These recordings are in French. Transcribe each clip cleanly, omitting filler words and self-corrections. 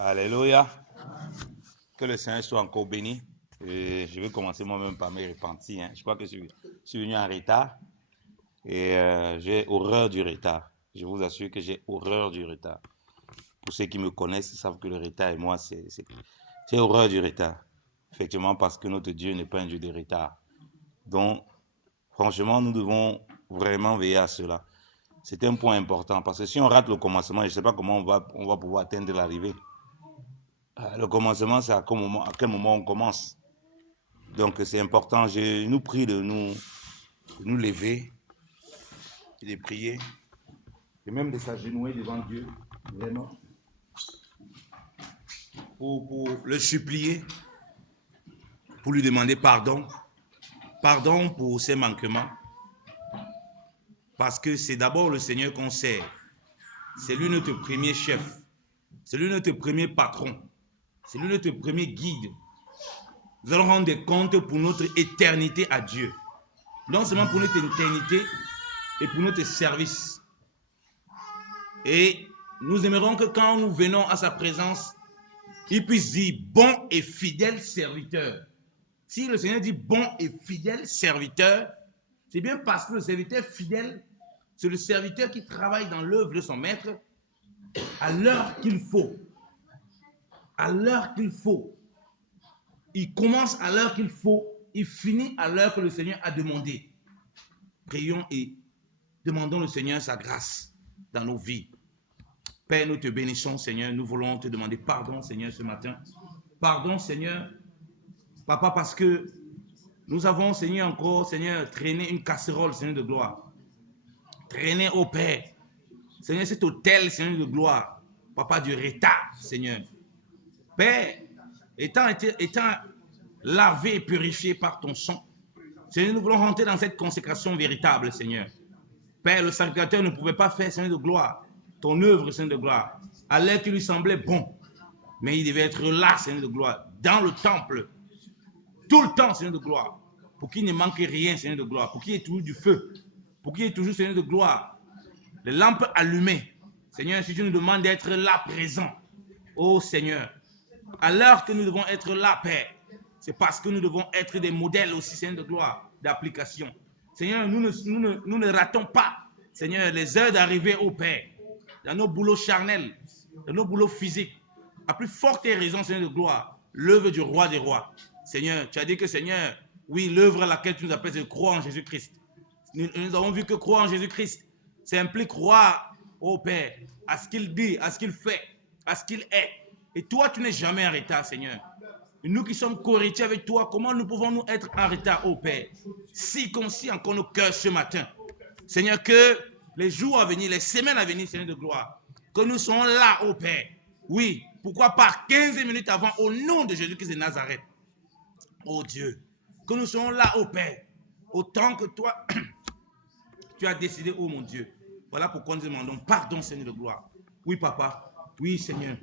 Alléluia. Que le Seigneur soit encore béni. Et je vais commencer moi-même par me repentir. Je crois que je suis venu en retard et j'ai horreur du retard. Je vous assure que j'ai horreur du retard. Pour ceux qui me connaissent, ils savent que le retard et moi, c'est horreur du retard. Effectivement, parce que notre Dieu n'est pas un Dieu de retard. Donc, franchement, nous devons vraiment veiller à cela. C'est un point important parce que si on rate le commencement, je ne sais pas comment on va pouvoir atteindre l'arrivée. Le commencement, c'est à quel moment on commence. Donc, c'est important. Je nous prie de nous lever et de prier et même de s'agenouiller devant Dieu, vraiment, pour le supplier, pour lui demander pardon. Pardon pour ses manquements. Parce que c'est d'abord le Seigneur qu'on sert. C'est lui notre premier chef. C'est lui notre premier patron. C'est lui notre premier guide. Nous allons rendre des comptes pour notre éternité à Dieu. Non seulement pour notre éternité et pour notre service. Et nous aimerons que quand nous venons à sa présence, il puisse dire bon et fidèle serviteur. Si le Seigneur dit bon et fidèle serviteur, c'est bien parce que le serviteur fidèle, c'est le serviteur qui travaille dans l'œuvre de son maître à l'heure qu'il faut. À l'heure qu'il faut. Il commence à l'heure qu'il faut, il finit à l'heure que le Seigneur a demandé. Prions et demandons au Seigneur sa grâce dans nos vies. Père, nous te bénissons, Seigneur. Nous voulons te demander pardon, Seigneur, ce matin. Pardon, Seigneur, Papa, parce que nous avons, Seigneur, encore, Seigneur, traîné une casserole, Seigneur de gloire. Traîné au Père. Seigneur, cet autel, Seigneur de gloire. Papa, du retard, Seigneur. Père, étant lavé et purifié par ton sang, Seigneur, nous voulons rentrer dans cette consécration véritable, Seigneur. Père, le sacrificateur ne pouvait pas faire, Seigneur de gloire, ton œuvre, Seigneur de gloire, à l'air qui lui semblait bon. Mais il devait être là, Seigneur de gloire, dans le temple, tout le temps, Seigneur de gloire, pour qu'il ne manque rien, Seigneur de gloire, pour qu'il y ait toujours du feu, pour qu'il y ait toujours, Seigneur de gloire, les lampes allumées. Seigneur, si tu nous demandes d'être là, présent, oh Seigneur, à l'heure que nous devons être là, Père, c'est parce que nous devons être des modèles aussi, Seigneur de gloire, d'application. Seigneur, nous ne ratons pas, Seigneur, les heures d'arrivée au Père, dans nos boulots charnels, dans nos boulots physiques. À plus forte raison, Seigneur de gloire, l'œuvre du roi des rois. Seigneur, tu as dit que, Seigneur, oui, l'œuvre à laquelle tu nous appelles, c'est croire en Jésus-Christ. Nous avons vu que croire en Jésus-Christ, ça implique croire au Père, à ce qu'il dit, à ce qu'il fait, à ce qu'il est. Et toi, tu n'es jamais en retard, Seigneur. Et nous qui sommes co-héritiers avec toi, comment nous pouvons-nous être en retard au Père? Si conscient encore nos cœurs ce matin. Seigneur, que les jours à venir, les semaines à venir, Seigneur de gloire, que nous soyons là au Père. Oui, pourquoi pas 15 minutes avant, au nom de Jésus-Christ de Nazareth. Oh Dieu, que nous soyons là au Père, autant que toi, tu as décidé, oh mon Dieu. Voilà pourquoi nous demandons pardon, Seigneur de gloire. Oui, papa. Oui, Seigneur.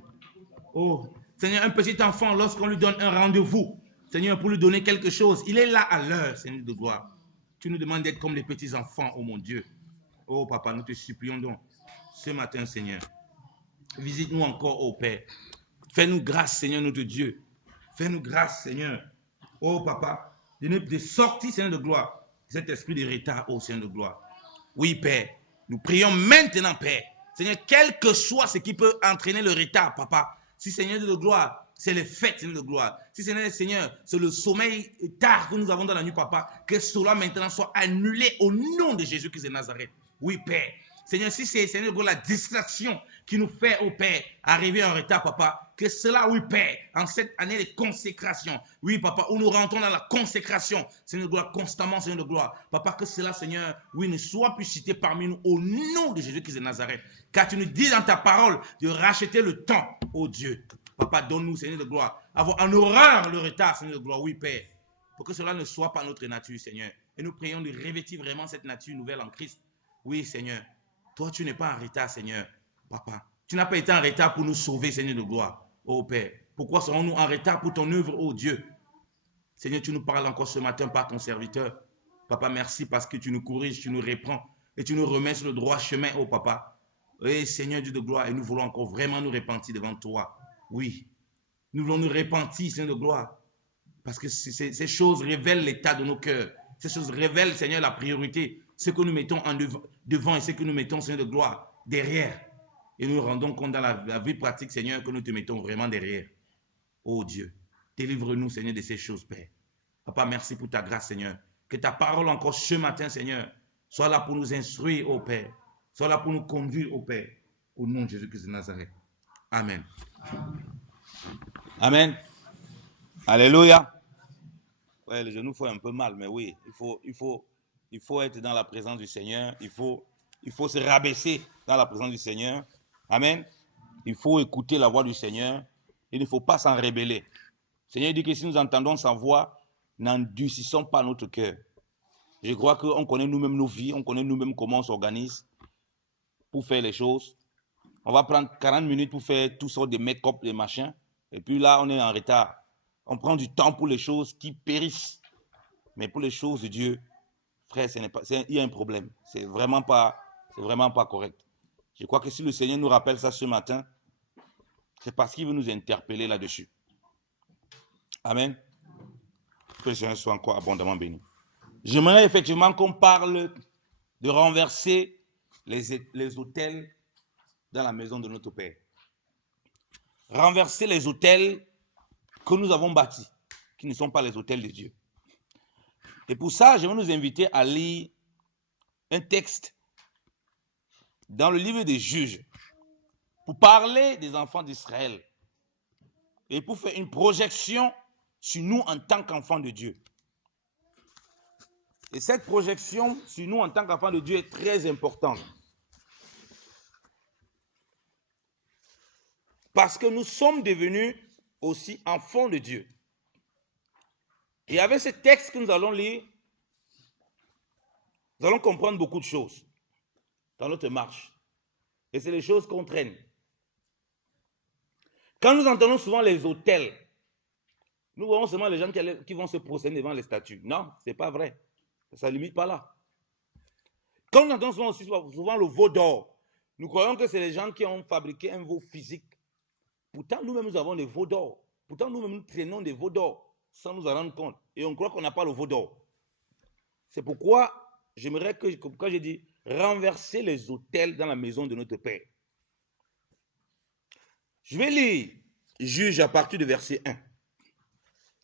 Oh, Seigneur, un petit enfant, lorsqu'on lui donne un rendez-vous, Seigneur, pour lui donner quelque chose, il est là à l'heure, Seigneur de gloire. Tu nous demandes d'être comme les petits enfants, oh mon Dieu. Oh, papa, nous te supplions donc ce matin, Seigneur. Visite-nous encore, oh Père. Fais-nous grâce, Seigneur, notre Dieu. Fais-nous grâce, Seigneur. Oh, papa, de sortir, Seigneur de gloire, de cet esprit de retard, oh Seigneur de gloire. Oui, Père, nous prions maintenant, Père. Seigneur, quel que soit ce qui peut entraîner le retard, papa. Si, Seigneur de gloire, c'est les fêtes, Seigneur de gloire. Si, Seigneur, c'est le sommeil tard que nous avons dans la nuit, papa, que cela maintenant soit annulé au nom de Jésus-Christ de Nazareth. Oui, Père. Seigneur, si c'est, Seigneur, la distraction qui nous fait, au Père, arriver en retard, papa, que cela, oui, Père, en cette année de consécration, oui, papa, où nous rentrons dans la consécration, Seigneur de gloire, constamment, Seigneur de gloire, papa, que cela, Seigneur, oui, ne soit plus cité parmi nous au nom de Jésus-Christ de Nazareth, car tu nous dis dans ta parole de racheter le temps, oh Dieu. Papa, donne-nous, Seigneur de gloire, avoir en horreur le retard, Seigneur de gloire, oui, Père, pour que cela ne soit pas notre nature, Seigneur. Et nous prions de revêtir vraiment cette nature nouvelle en Christ. Oui, Seigneur. Toi, tu n'es pas en retard, Seigneur, papa. Tu n'as pas été en retard pour nous sauver, Seigneur de gloire, oh Père. Pourquoi serons-nous en retard pour ton œuvre, oh Dieu? Seigneur, tu nous parles encore ce matin par ton serviteur. Papa, merci parce que tu nous corriges, tu nous reprends et tu nous remets sur le droit chemin, oh Papa. Et Seigneur Dieu de gloire, et nous voulons encore vraiment nous repentir devant toi. Oui, nous voulons nous repentir, Seigneur de gloire. Parce que ces choses révèlent l'état de nos cœurs. Ces choses révèlent, Seigneur, la priorité. Ce que nous mettons en devant et ce que nous mettons, Seigneur de gloire, derrière. Et nous nous rendons compte dans la vie pratique, Seigneur, que nous te mettons vraiment derrière. Oh Dieu, délivre-nous, Seigneur, de ces choses, Père. Papa, merci pour ta grâce, Seigneur. Que ta parole encore ce matin, Seigneur, soit là pour nous instruire, oh Père. Soit là pour nous conduire, oh Père. Au nom de Jésus-Christ de Nazareth. Amen. Amen. Alléluia. Ouais, le genou fait un peu mal, mais oui, il faut être dans la présence du Seigneur. Il faut se rabaisser dans la présence du Seigneur. Amen. Il faut écouter la voix du Seigneur. Il ne faut pas s'en rébeller. Le Seigneur dit que si nous entendons sa voix, n'endurcissons pas notre cœur. Je crois qu'on connaît nous-mêmes nos vies, on connaît nous-mêmes comment on s'organise pour faire les choses. On va prendre 40 minutes pour faire toutes sortes de make-up, des machins. Et puis là, on est en retard. On prend du temps pour les choses qui périssent. Mais pour les choses de Dieu, frère, il y a un problème. C'est vraiment pas correct. Je crois que si le Seigneur nous rappelle ça ce matin, c'est parce qu'il veut nous interpeller là-dessus. Amen. Que le Seigneur soit encore abondamment béni. J'aimerais effectivement qu'on parle de renverser les autels dans la maison de notre Père. Renverser les autels que nous avons bâtis, qui ne sont pas les autels de Dieu. Et pour ça, je vais nous inviter à lire un texte dans le livre des Juges pour parler des enfants d'Israël et pour faire une projection sur nous en tant qu'enfants de Dieu. Et cette projection sur nous en tant qu'enfants de Dieu est très importante. Parce que nous sommes devenus aussi enfants de Dieu. Et avec ce texte que nous allons lire, nous allons comprendre beaucoup de choses dans notre marche. Et c'est les choses qu'on traîne. Quand nous entendons souvent les autels, nous voyons seulement les gens qui vont se prosterner devant les statues. Non, ce n'est pas vrai. Ça ne limite pas là. Quand nous entendons souvent le veau d'or, nous croyons que c'est les gens qui ont fabriqué un veau physique. Pourtant, nous-mêmes, nous avons des veaux d'or. Pourtant, nous-mêmes, nous traînons des veaux d'or sans nous en rendre compte. Et on croit qu'on n'a pas le veau d'or. C'est pourquoi j'aimerais que, quand j'ai dit renverser les autels dans la maison de notre Père. Je vais lire Juge à partir du verset 1.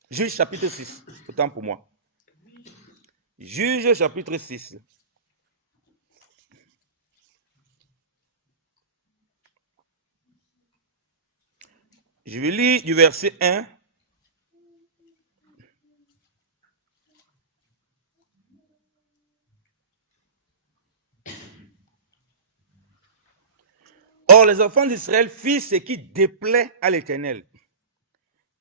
Juge chapitre 6. Autant pour moi. Juge chapitre 6. Je vais lire du verset 1 Or, les enfants d'Israël firent ce qui déplaît à l'Éternel.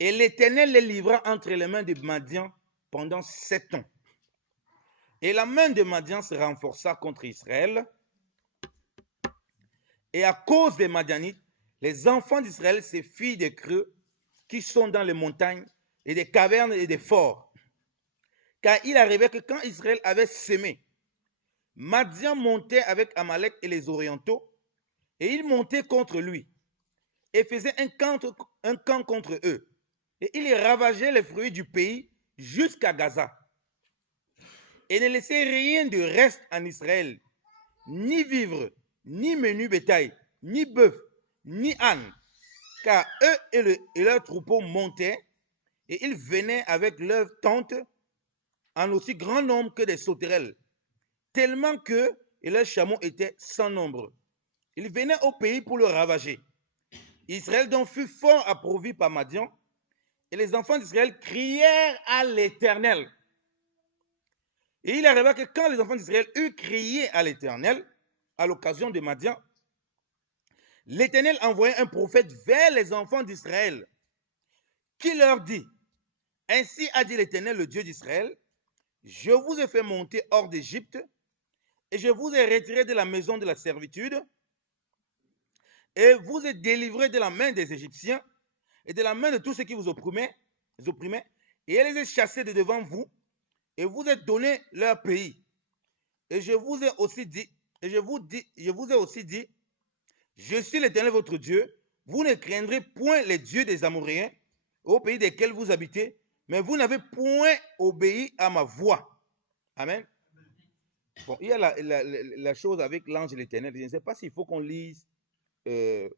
Et l'Éternel les livra entre les mains de Madian pendant 7 ans. Et la main de Madian se renforça contre Israël. Et à cause des Madianites, les enfants d'Israël se firent des creux qui sont dans les montagnes et des cavernes et des forts. Car il arrivait que quand Israël avait semé, Madian montait avec Amalek et les Orientaux, et il montait contre lui, et faisait un camp contre eux. Et il ravageait les fruits du pays jusqu'à Gaza. Et ne laissait rien de reste en Israël, ni vivre, ni menu bétail, ni bœuf, ni âne. Car eux et leurs troupeaux montaient, et ils venaient avec leurs tentes en aussi grand nombre que des sauterelles, tellement que leurs chameaux étaient sans nombre. Ils venaient au pays pour le ravager. Israël donc fut fort appauvri par Madian, et les enfants d'Israël crièrent à l'Éternel. Et il arriva que quand les enfants d'Israël eurent crié à l'Éternel, à l'occasion de Madian, l'Éternel envoya un prophète vers les enfants d'Israël, qui leur dit, « Ainsi a dit l'Éternel, le Dieu d'Israël, je vous ai fait monter hors d'Égypte, et je vous ai retiré de la maison de la servitude, et vous ai délivré de la main des Égyptiens, et de la main de tous ceux qui vous opprimaient, et elle les a chassés de devant vous, et vous ai donné leur pays. Et je vous ai aussi dit, je suis l'Éternel votre Dieu, vous ne craindrez point les dieux des Amoréens au pays desquels vous habitez, mais vous n'avez point obéi à ma voix. Amen. Bon, il y a la chose avec l'ange de l'Éternel. Je ne sais pas s'il faut qu'on lise ce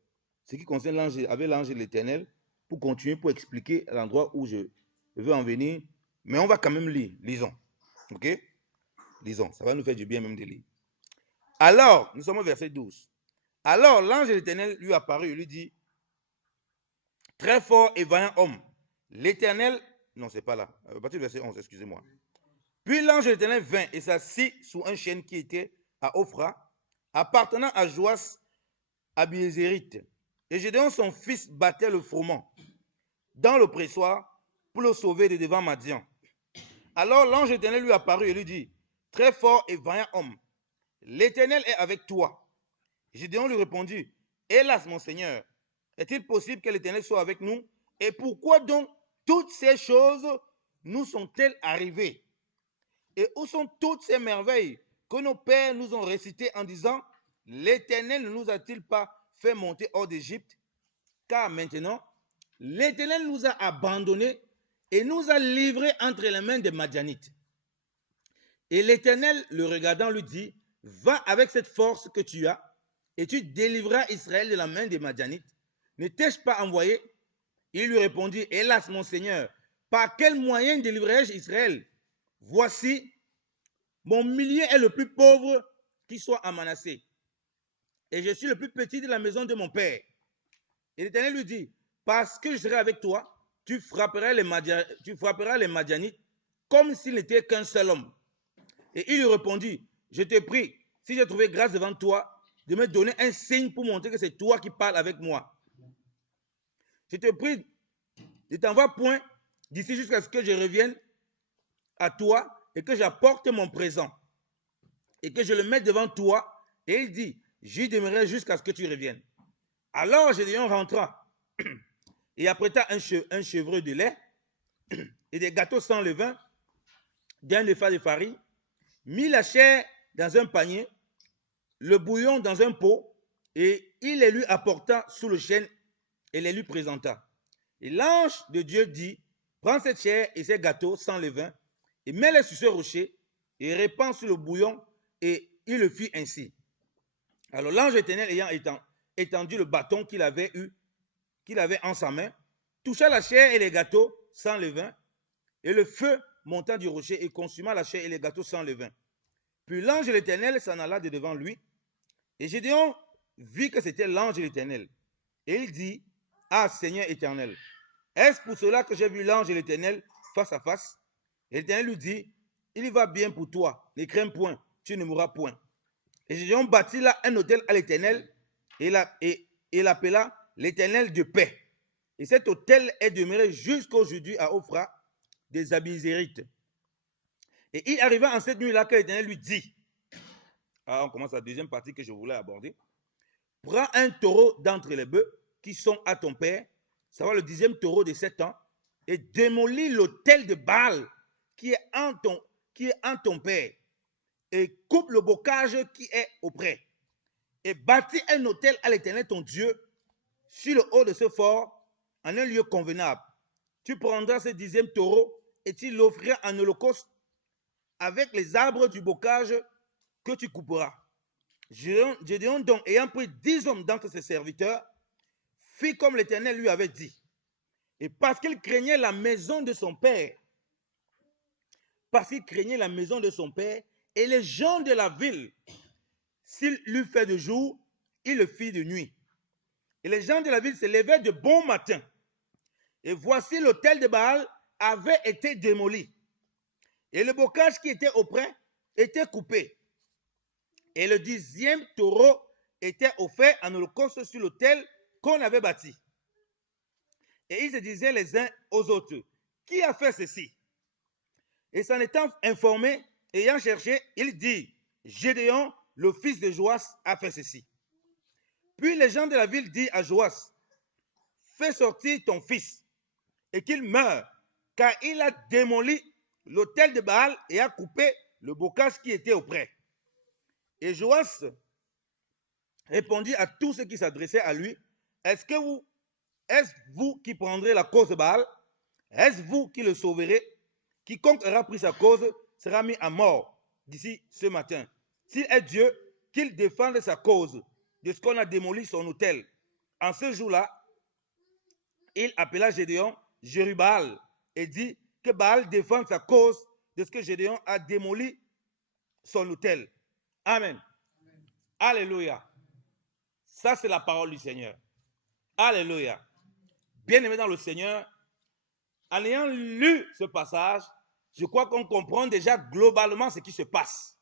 qui concerne l'ange avec l'ange de l'Éternel pour continuer, pour expliquer l'endroit où je veux en venir. Mais on va quand même lire. Lisons. OK? Lisons. Ça va nous faire du bien même de lire. Alors, nous sommes au verset 12. Alors, l'ange de l'Éternel lui apparut et lui dit, très fort et vaillant homme, l'Éternel... Non, c'est pas là. À partir du verset 11, excusez-moi. Puis l'ange de l'Éternel vint et s'assit sous un chêne qui était à Ophra, appartenant à Joas Abiézérite. Et Gédéon, son fils, battait le froment dans le pressoir pour le sauver de devant Madian. Alors l'ange de l'Éternel lui apparut et lui dit, très fort et vaillant homme, l'Éternel est avec toi. Gédéon lui répondit, hélas mon Seigneur, est-il possible que l'Éternel soit avec nous? Et pourquoi donc toutes ces choses nous sont-elles arrivées? Et où sont toutes ces merveilles que nos pères nous ont récitées en disant, l'Éternel ne nous a-t-il pas fait monter hors d'Égypte? Car maintenant, l'Éternel nous a abandonnés et nous a livrés entre les mains des Madianites. Et l'Éternel, le regardant, lui dit, va avec cette force que tu as, et tu délivreras Israël de la main des Madianites. Ne t'ai-je pas envoyé? Il lui répondit, hélas mon Seigneur, par quel moyen délivrerai-je Israël? Voici, mon millier est le plus pauvre qui soit à Manassé, et je suis le plus petit de la maison de mon père. Et l'Éternel lui dit, parce que je serai avec toi, tu frapperas les Madianites comme s'il n'était qu'un seul homme. Et il lui répondit, je te prie, si j'ai trouvé grâce devant toi, de me donner un signe pour montrer que c'est toi qui parles avec moi. Je te prie, ne t'envoie point d'ici jusqu'à ce que je revienne à toi et que j'apporte mon présent et que je le mette devant toi. Et il dit, j'y demeurerai jusqu'à ce que tu reviennes. Alors Gédéon rentra et apprêta un chevreuil de lait et des gâteaux sans levain, d'un épha de farine, mit la chair dans un panier, le bouillon dans un pot, et il les lui apporta sous le chêne et les lui présenta. Et l'ange de Dieu dit, prends cette chair et ces gâteaux sans levain, et mets-les sur ce rocher, et répand sur le bouillon, et il le fit ainsi. Alors l'ange éternel ayant étendu le bâton qu'il avait en sa main, toucha la chair et les gâteaux sans levain, et le feu monta du rocher et consuma la chair et les gâteaux sans levain. Puis l'ange de l'Éternel s'en alla de devant lui, et Gédéon vit que c'était l'ange de l'Éternel. Et il dit, ah Seigneur éternel, est-ce pour cela que j'ai vu l'ange de l'Éternel face à face? Et l'Éternel lui dit, il va bien pour toi, ne crains point, tu ne mourras point. Et Gédéon bâtit là un autel à l'Éternel et l'appela l'Éternel de paix. Et cet autel est demeuré jusqu'aujourd'hui à Ophra des Abiézérites. Et il arriva en cette nuit-là que l'Éternel lui dit, on commence la deuxième partie que je voulais aborder, prends un taureau d'entre les bœufs qui sont à ton père, ça va le 10e taureau de 7 ans, et démolis l'autel de Baal qui est en ton père, et coupe le bocage qui est auprès, et bâtis un autel à l'Éternel ton Dieu sur le haut de ce fort, en un lieu convenable. Tu prendras ce 10e taureau et tu l'offriras en holocauste avec les arbres du bocage que tu couperas. Gédéon donc, ayant pris 10 hommes d'entre ses serviteurs, fit comme l'Éternel lui avait dit. Et parce qu'il craignait la maison de son père, et les gens de la ville, s'il l'eût fait de jour, il le fit de nuit. Et les gens de la ville se levaient de bon matin. Et voici l'autel de Baal avait été démoli. Et le bocage qui était auprès était coupé. Et le 10e taureau était offert en holocauste sur l'autel qu'on avait bâti. Et ils se disaient les uns aux autres, qui a fait ceci? Et s'en étant informé, ayant cherché, il dit, Gédéon, le fils de Joas, a fait ceci. Puis les gens de la ville disent à Joas, fais sortir ton fils et qu'il meure, car il a démoli l'autel de Baal et a coupé le bocage qui était auprès. Et Joas répondit à tous ceux qui s'adressaient à lui, est-ce vous qui prendrez la cause de Baal? Est-ce vous qui le sauverez? Quiconque aura pris sa cause sera mis à mort d'ici ce matin. S'il est Dieu, qu'il défende sa cause de ce qu'on a démoli son autel. En ce jour-là, il appela Gédéon Jérubbaal et dit que Baal défende sa cause de ce que Gédéon a démoli son autel. Amen. Amen. Alléluia. Ça, c'est la parole du Seigneur. Alléluia. Bien-aimé dans le Seigneur, en ayant lu ce passage, je crois qu'on comprend déjà globalement ce qui se passe.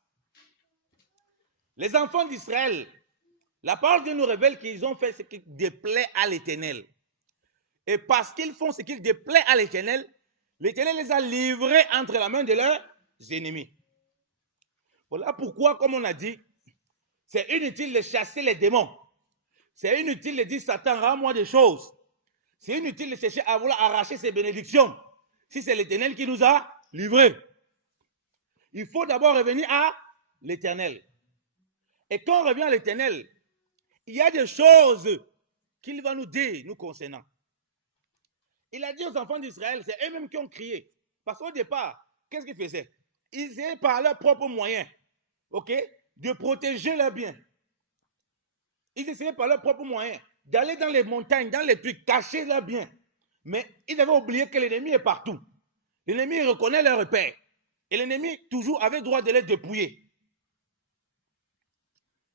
Les enfants d'Israël, la parole de Dieu nous révèle qu'ils ont fait ce qui déplaît à l'Éternel. Et parce qu'ils font ce qui déplaît à l'Éternel, l'Éternel les a livrés entre la main de leurs ennemis. Voilà pourquoi, comme on a dit, c'est inutile de chasser les démons. C'est inutile de dire Satan, rends-moi des choses. C'est inutile de chercher à vouloir arracher ses bénédictions. Si c'est l'Éternel qui nous a livrés. Il faut d'abord revenir à l'Éternel. Et quand on revient à l'Éternel, il y a des choses qu'il va nous dire, nous concernant. Il a dit aux enfants d'Israël, c'est eux-mêmes qui ont crié. Parce qu'au départ, qu'est-ce qu'ils faisaient? Ils essayaient par leurs propres moyens, ok, de protéger leurs biens. Ils essayaient par leurs propres moyens d'aller dans les montagnes, dans les trucs, cacher leurs biens. Mais ils avaient oublié que l'ennemi est partout. L'ennemi reconnaît leurs repères. Et l'ennemi toujours avait droit de les dépouiller.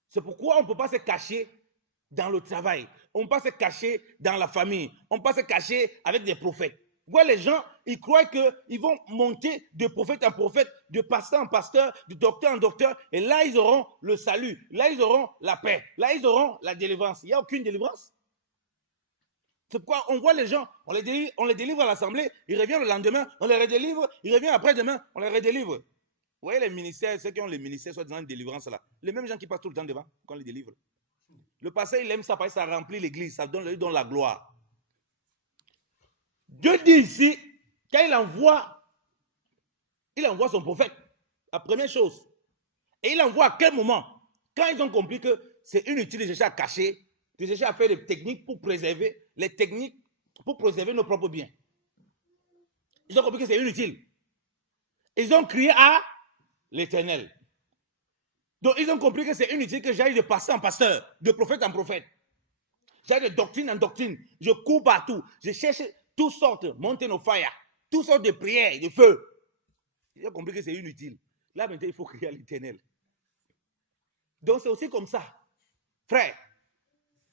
C'est pourquoi on ne peut pas se cacher dans le travail. On ne peut pas se cacher dans la famille. On ne peut pas se cacher avec des prophètes. Voilà, les gens, ils croient qu'ils vont monter de prophète en prophète, de pasteur en pasteur, de docteur en docteur. Et là, ils auront le salut. Là, ils auront la paix. Là, ils auront la délivrance. Il n'y a aucune délivrance. C'est pourquoi on voit les gens, on les délivre à l'assemblée, ils reviennent le lendemain, on les redélivre, ils reviennent après-demain, on les redélivre. Vous voyez les ministères, ceux qui ont les ministères, soit dans une délivrance là, les mêmes gens qui passent tout le temps devant, quand on les délivre. Le pasteur, il aime ça parce que ça remplit l'église, ça lui donne la gloire. Dieu dit ici, quand il envoie son prophète, la première chose. Et il envoie à quel moment? Quand ils ont compris que c'est inutile de chercher à cacher, de chercher à faire des techniques pour préserver, nos propres biens. Ils ont compris que c'est inutile. Ils ont crié à l'Éternel. Donc ils ont compris que c'est inutile que j'aille de pasteur en pasteur, de prophète en prophète. J'aille de doctrine en doctrine. Je cours partout. Je cherche toutes sortes, mountain of fire, toutes sortes de prières, de feu. Ils ont compris que c'est inutile. Là maintenant, il faut crier à l'Éternel. Donc c'est aussi comme ça. Frère,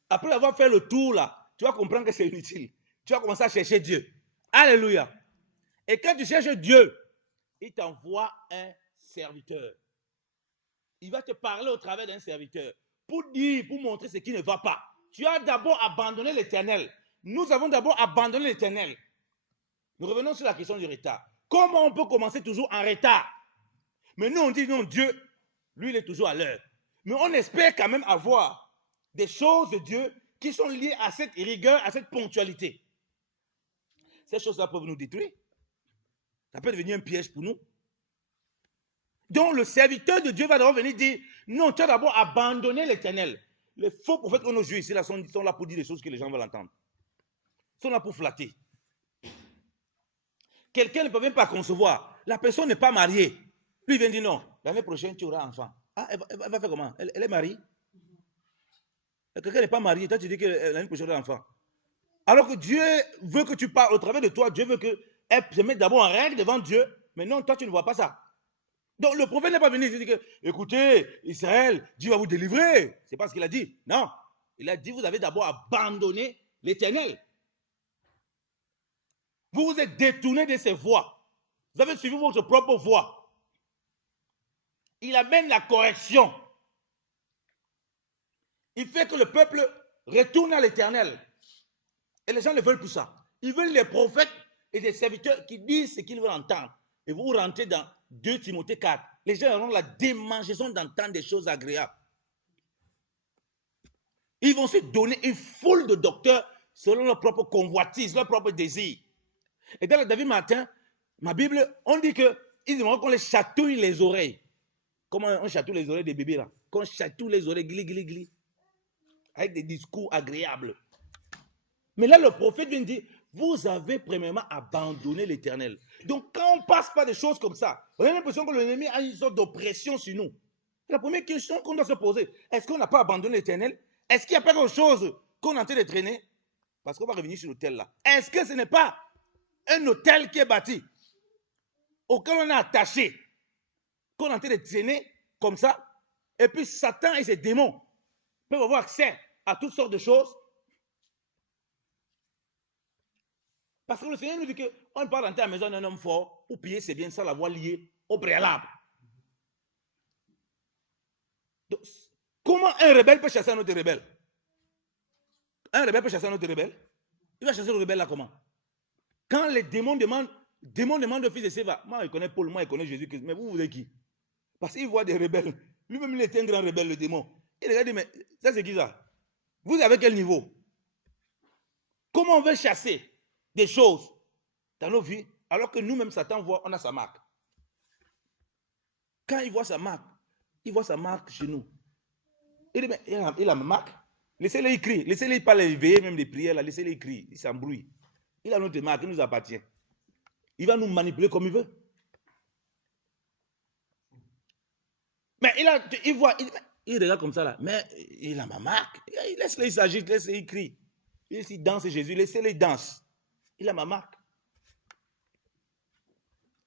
après avoir fait le tour là, tu vas comprendre que c'est inutile. Tu vas commencer à chercher Dieu. Alléluia. Et quand tu cherches Dieu, il t'envoie un serviteur. Il va te parler au travers d'un serviteur pour dire, pour montrer ce qui ne va pas. Tu as d'abord abandonné l'Éternel. Nous avons d'abord abandonné l'Éternel. Nous revenons sur la question du retard. Comment on peut commencer toujours en retard? Mais nous on dit non, Dieu, lui il est toujours à l'heure. Mais on espère quand même avoir des choses de Dieu qui sont liées à cette rigueur, à cette ponctualité. Ces choses-là peuvent nous détruire. Ça peut devenir un piège pour nous. Donc le serviteur de Dieu va d'abord venir dire, non, tu as d'abord abandonné l'Éternel. Les faux prophètes qu'on nous joue ici là, sont là pour dire des choses que les gens veulent entendre. Ils sont là pour flatter. Quelqu'un ne peut même pas concevoir. La personne n'est pas mariée. Lui vient dire non, l'année prochaine tu auras un enfant. Ah, elle va faire comment? Elle est mariée? Quelqu'un n'est pas marié, toi tu dis que l'année prochaine tu auras un enfant. Alors que Dieu veut que tu parles au travers de toi, Dieu veut qu'elle se mette d'abord en règle devant Dieu, mais non, toi tu ne vois pas ça. Donc le prophète n'est pas venu dire que, écoutez, Israël, Dieu va vous délivrer. C'est pas ce qu'il a dit. Non, il a dit, vous avez d'abord abandonné l'Éternel. Vous vous êtes détourné de ses voies. Vous avez suivi votre propre voie. Il amène la correction. Il fait que le peuple retourne à l'Éternel. Et les gens ne veulent plus ça. Ils veulent les prophètes et des serviteurs qui disent ce qu'ils veulent entendre. Et vous rentrez dans 2 Timothée 4. Les gens auront la démangeaison d'entendre des choses agréables. Ils vont se donner une foule de docteurs selon leur propre convoitise, leur propre désir. Et dans le David Martin, ma Bible, on dit qu'ils aimeront qu'on les chatouille les oreilles. Comment on chatouille les oreilles des bébés là? Qu'on chatouille les oreilles, gli, gli, gli. Avec des discours agréables. Mais là, le prophète vient dire, vous avez premièrement abandonné l'Éternel. Donc, quand on passe par des choses comme ça, on a l'impression que l'ennemi a une sorte d'oppression sur nous. La première question qu'on doit se poser, est-ce qu'on n'a pas abandonné l'Éternel? Est-ce qu'il n'y a pas quelque chose qu'on est en train de traîner? Parce qu'on va revenir sur l'autel là. Est-ce que ce n'est pas un hôtel qui est bâti, auquel on est attaché, qu'on est en train de traîner comme ça? Et puis Satan et ses démons peuvent avoir accès à toutes sortes de choses. Parce que le Seigneur nous dit qu'on ne peut pas rentrer à la maison d'un homme fort ou piller ses biens sans l'avoir lié au préalable. Donc, comment un rebelle peut chasser un autre rebelle? Un rebelle peut chasser un autre rebelle? Il va chasser le rebelle là comment? Quand les démons demandent au fils de Séva, moi je connais Paul, moi je connais Jésus-Christ, mais vous êtes qui? Parce qu'il voit des rebelles. Lui-même il était un grand rebelle, le démon. Il regarde, mais ça c'est qui ça? Vous avez quel niveau? Comment on veut chasser des choses dans nos vies alors que nous-mêmes, Satan voit, on a sa marque. Quand il voit sa marque chez nous. Il dit, mais il a ma marque. Laissez-le écrire. Laissez-le pas les éveiller, même des prières, là. Laissez-le écrire. Il s'embrouille. Il a notre marque, il nous appartient. Il va nous manipuler comme il veut. Mais il voit, il regarde comme ça là. Mais il a ma marque. Laisse-le, il s'agite, laisse-le écrire. Il danse Jésus, laissez-le danse. Il a ma marque.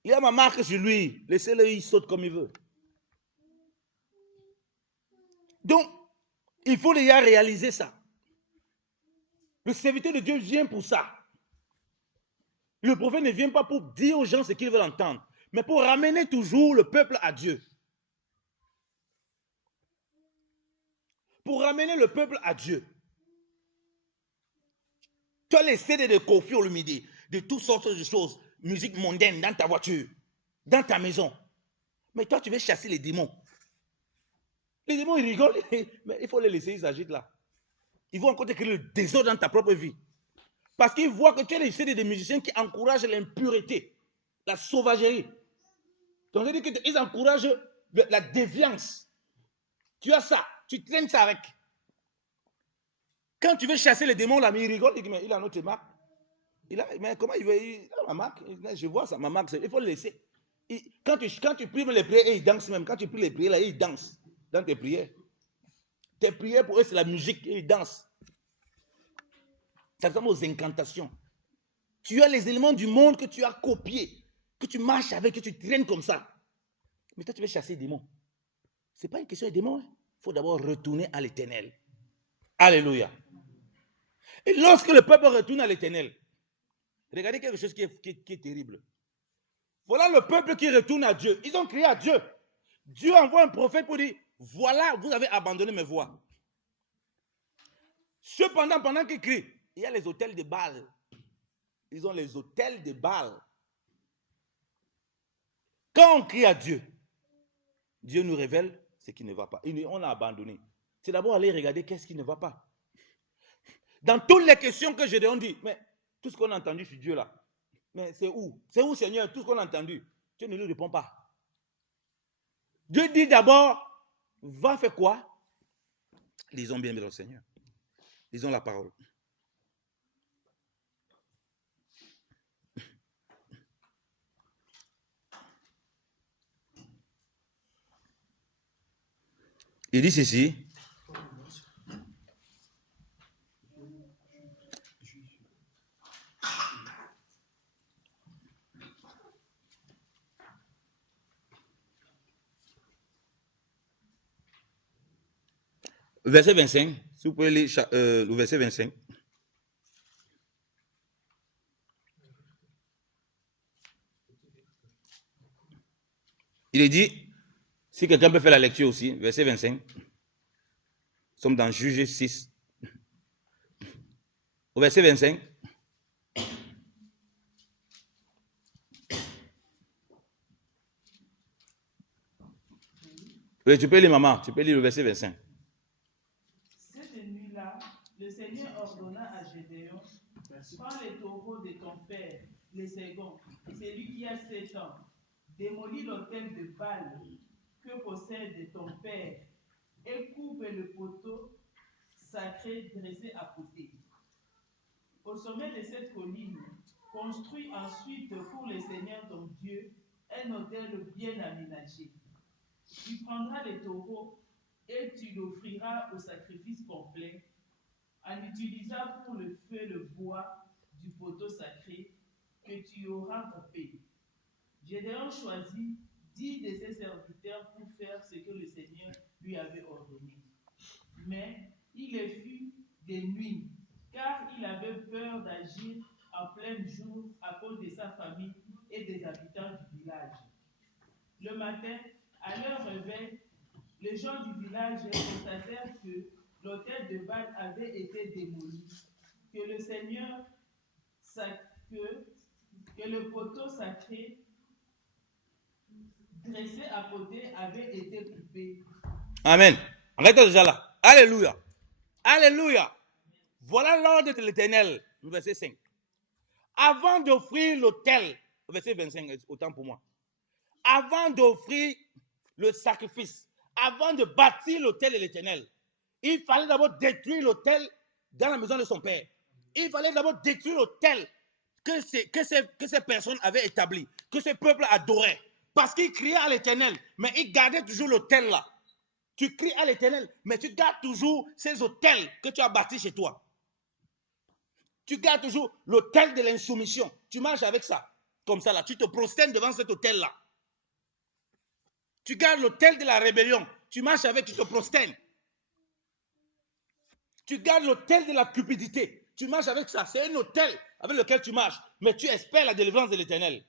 Il a ma marque sur lui. Laissez-le, il saute comme il veut. Donc, il faut déjà réaliser ça. Le serviteur de Dieu vient pour ça. Le prophète ne vient pas pour dire aux gens ce qu'ils veulent entendre, mais pour ramener toujours le peuple à Dieu. Pour ramener le peuple à Dieu. Tu as les CD de Kofi Olomide, de toutes sortes de choses, musique mondaine dans ta voiture, dans ta maison. Mais toi, tu veux chasser les démons. Les démons, ils rigolent, mais il faut les laisser, ils s'agitent là. Ils vont encore te créer le désordre dans ta propre vie. Parce qu'ils voient que tu as les CD des musiciens qui encouragent l'impureté, la sauvagerie. Donc, c'est-à-dire qu'ils encouragent la déviance. Tu as ça, tu traînes ça avec. Quand tu veux chasser les démons, là, il rigole, il dit, mais il a notre marque. Mais comment il veut? Il a ma marque. Je vois ça, ma marque, il faut le laisser. Quand tu pries les prières, il danse même. Quand tu pries les prières, là, il danse dans tes prières. Tes prières, pour eux, c'est la musique, il danse. Ça ressemble aux incantations. Tu as les éléments du monde que tu as copiés, que tu marches avec, que tu traînes comme ça. Mais toi, tu veux chasser les démons. Ce n'est pas une question de démons. Il faut d'abord retourner à l'Éternel. Alléluia. Et lorsque le peuple retourne à l'Éternel, regardez quelque chose qui est terrible. Voilà le peuple qui retourne à Dieu. Ils ont crié à Dieu. Dieu envoie un prophète pour dire, voilà, vous avez abandonné mes voies. Cependant, pendant qu'ils crient, il y a les hôtels de Baal. Ils ont les hôtels de Baal. Quand on crie à Dieu, Dieu nous révèle ce qui ne va pas. On a abandonné. C'est d'abord aller regarder qu'est-ce qui ne va pas. Dans toutes les questions que je demande, dit, mais tout ce qu'on a entendu sur Dieu là, mais c'est où? C'est où, Seigneur, tout ce qu'on a entendu? Dieu ne nous répond pas. Dieu dit d'abord, va faire quoi? Lisons bien le Seigneur. Lisons la parole. Il dit ceci. Verset 25. Si vous pouvez lire le verset 25. Il est dit, si quelqu'un peut faire la lecture aussi, verset 25. Nous sommes dans Juge 6. Au verset 25. Oui, tu peux lire, maman. Tu peux lire le verset 25. Cette nuit-là, le Seigneur ordonna à Gédéon, prends les taureaux de ton père, les seconds, celui qui a 7 ans, démolis l'autel de Baal que possède ton père, et coupe le poteau sacré dressé à côté. Au sommet de cette colline, construis ensuite pour le Seigneur ton Dieu un autel bien aménagé. Tu prendras les taureaux et tu l'offriras au sacrifice complet en utilisant pour le feu le bois du poteau sacré que tu auras coupé. Gédéon choisit 10 de ses serviteurs pour faire ce que le Seigneur lui avait ordonné. Mais il le fit de nuit, car il avait peur d'agir en plein jour à cause de sa famille et des habitants du village. Le matin, à leur réveil, les gens du village constatèrent que l'autel de Baal avait été démoli, que le Seigneur, que le poteau sacré dressé à côté avait été coupé. Amen. Arrête déjà là. Alléluia. Alléluia. Voilà l'ordre de l'Éternel. Verset 5. Avant d'offrir l'autel, verset 25, autant pour moi. Avant d'offrir le sacrifice, avant de bâtir l'autel de l'Éternel, il fallait d'abord détruire l'autel dans la maison de son père. Il fallait d'abord détruire l'autel que ces personnes avaient établi, que ce peuple adorait. Parce qu'ils criaient à l'Éternel, mais ils gardaient toujours l'autel là. Tu cries à l'Éternel, mais tu gardes toujours ces autels que tu as bâtis chez toi. Tu gardes toujours l'autel de l'insoumission. Tu marches avec ça, comme ça là. Tu te prosternes devant cet autel-là. Tu gardes l'autel de la rébellion. Tu marches avec, tu te prosternes. Tu gardes l'autel de la cupidité. Tu marches avec ça. C'est un autel avec lequel tu marches. Mais tu espères la délivrance de l'Éternel.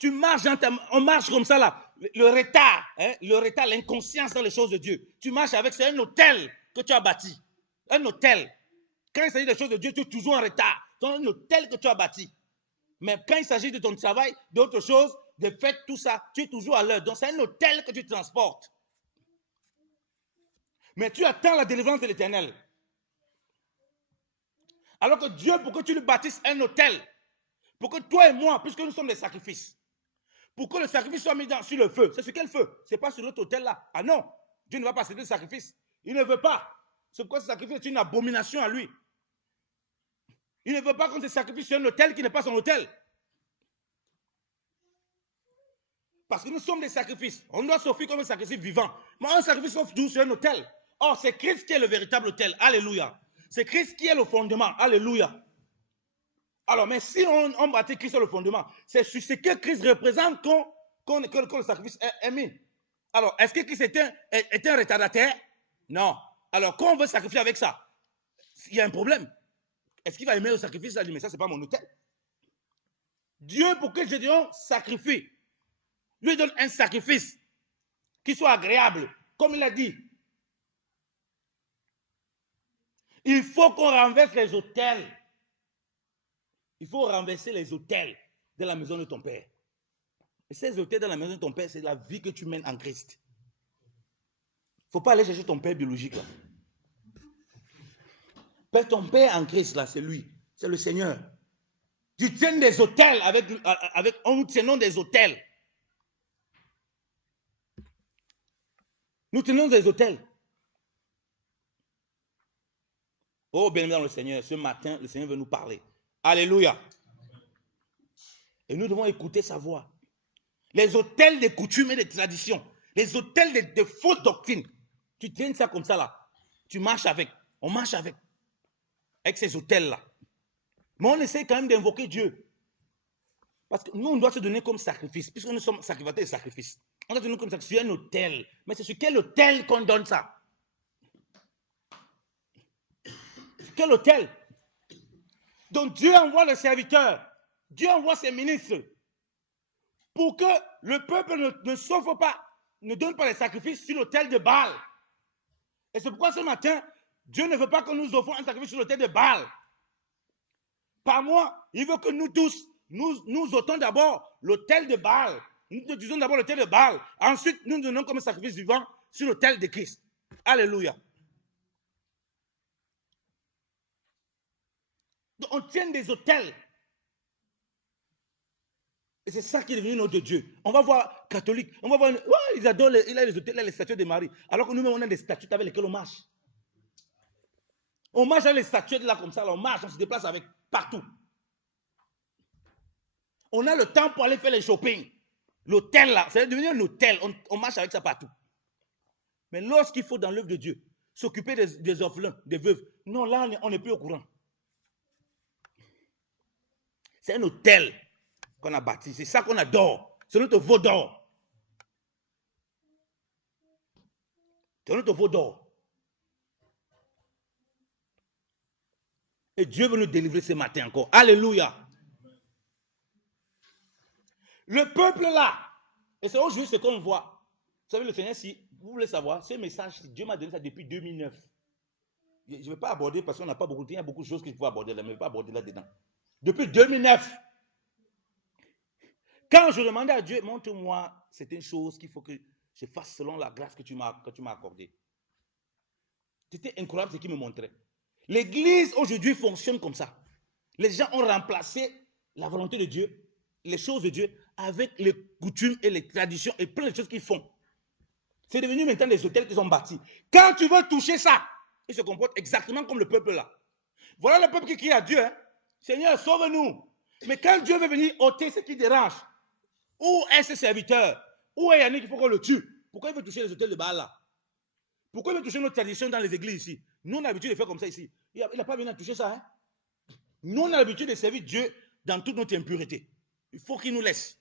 Tu marches, on marche comme ça là. Le retard, l'inconscience dans les choses de Dieu. Tu marches avec, c'est un autel que tu as bâti. Un autel. Quand il s'agit des choses de Dieu, tu es toujours en retard. C'est un autel que tu as bâti. Mais quand il s'agit de ton travail, d'autres choses, de fêtes, tout ça, tu es toujours à l'heure. Donc c'est un autel que tu transportes. Mais tu attends la délivrance de l'Éternel. Alors que Dieu, pour que tu lui bâtisses un autel, pour que toi et moi, puisque nous sommes des sacrifices, pour que le sacrifice soit mis sur le feu, c'est sur quel feu? Ce n'est pas sur l'autre autel là. Ah non, Dieu ne va pas céder le sacrifice. Il ne veut pas. C'est pourquoi ce sacrifice est une abomination à lui. Il ne veut pas qu'on te sacrifie sur un autel qui n'est pas son autel. Parce que nous sommes des sacrifices. On doit s'offrir comme un sacrifice vivant. Mais un sacrifice s'offre toujours sur un autel. Or, c'est Christ qui est le véritable autel. Alléluia. C'est Christ qui est le fondement. Alléluia. Alors, mais si on bâtit Christ sur le fondement, c'est sur ce que Christ représente que le sacrifice est mis. Alors, est-ce que Christ est un retardataire? Non. Alors, quand on veut sacrifier avec ça, il y a un problème. Est-ce qu'il va aimer le sacrifice? Il dit, mais ça, ce n'est pas mon autel. Dieu, pour que Gédéon sacrifie, lui donne un sacrifice qui soit agréable, comme il a dit. Il faut qu'on renverse les autels. Il faut renverser les autels de la maison de ton père. Et ces autels dans la maison de ton père, c'est la vie que tu mènes en Christ. Il ne faut pas aller chercher ton père biologique là. Ton père en Christ là, c'est lui, c'est le Seigneur. Tu tiens des autels nous tenons des autels. Nous tenons des autels. Oh, bien-aimé dans le Seigneur, ce matin, le Seigneur veut nous parler. Alléluia. Et nous devons écouter sa voix. Les autels des coutumes et des traditions, les autels de fausses doctrines, tu tiens ça comme ça là. Tu marches avec. On marche avec ces autels-là. Mais on essaie quand même d'invoquer Dieu. Parce que nous, on doit se donner comme sacrifice, puisque nous sommes sacrificateurs de sacrifice. On doit se donner comme ça sur un autel. Mais c'est sur quel autel qu'on donne ça? Quel autel? Donc Dieu envoie le serviteur, Dieu envoie ses ministres pour que le peuple ne s'offre pas, ne donne pas les sacrifices sur l'autel de Baal. Et c'est pourquoi ce matin, Dieu ne veut pas que nous offrons un sacrifice sur l'autel de Baal. Par moi, il veut que nous tous, nous ôtons d'abord l'autel de Baal. Nous utilisons d'abord l'autel de Baal. Ensuite, nous donnons comme sacrifice vivant sur l'autel de Christ. Alléluia. Donc, on tient des autels. Et c'est ça qui est devenu notre Dieu. On va voir catholiques, on va voir, ouais, ils adorent les hôtels, les statues de Marie. Alors que nous-mêmes, on a des statues avec lesquelles on marche. On marche avec les statuettes là comme ça, là, on marche, on se déplace avec partout. On a le temps pour aller faire les shopping. L'hôtel là, c'est devenu un hôtel, on marche avec ça partout. Mais lorsqu'il faut dans l'œuvre de Dieu, s'occuper des orphelins, des veuves, non, là, on n'est plus au courant. C'est un hôtel qu'on a bâti, c'est ça qu'on adore. C'est notre veau d'or. C'est notre veau d'or. Et Dieu veut nous délivrer ce matin encore. Alléluia. Le peuple là, et c'est aujourd'hui ce qu'on voit. Vous savez, le Seigneur, si vous voulez savoir, ce message, Dieu m'a donné ça depuis 2009. Je ne vais pas aborder parce qu'on n'a pas beaucoup de temps. Il y a beaucoup de choses qu'il faut aborder là, mais je ne vais pas aborder là-dedans. Depuis 2009. Quand je demandais à Dieu, montre-moi certaines choses qu'il faut que je fasse selon la grâce que tu m'as accordée. C'était incroyable ce qu'il me montrait. L'église aujourd'hui fonctionne comme ça. Les gens ont remplacé la volonté de Dieu, les choses de Dieu, avec les coutumes et les traditions et plein de choses qu'ils font. C'est devenu maintenant des hôtels qu'ils ont bâtis. Quand tu veux toucher ça, ils se comportent exactement comme le peuple là. Voilà le peuple qui crie à Dieu. Hein? Seigneur, sauve-nous. Mais quand Dieu veut venir ôter ce qui dérange, où est ce serviteur? Où est Yannick? Il faut qu'on le tue. Pourquoi il veut toucher les hôtels de Baal là? Pourquoi il veut toucher nos traditions dans les églises ici? Nous, on a l'habitude de faire comme ça ici. Il n'a pas venu à toucher ça. Hein? Nous, on a l'habitude de servir Dieu dans toute notre impureté. Il faut qu'il nous laisse.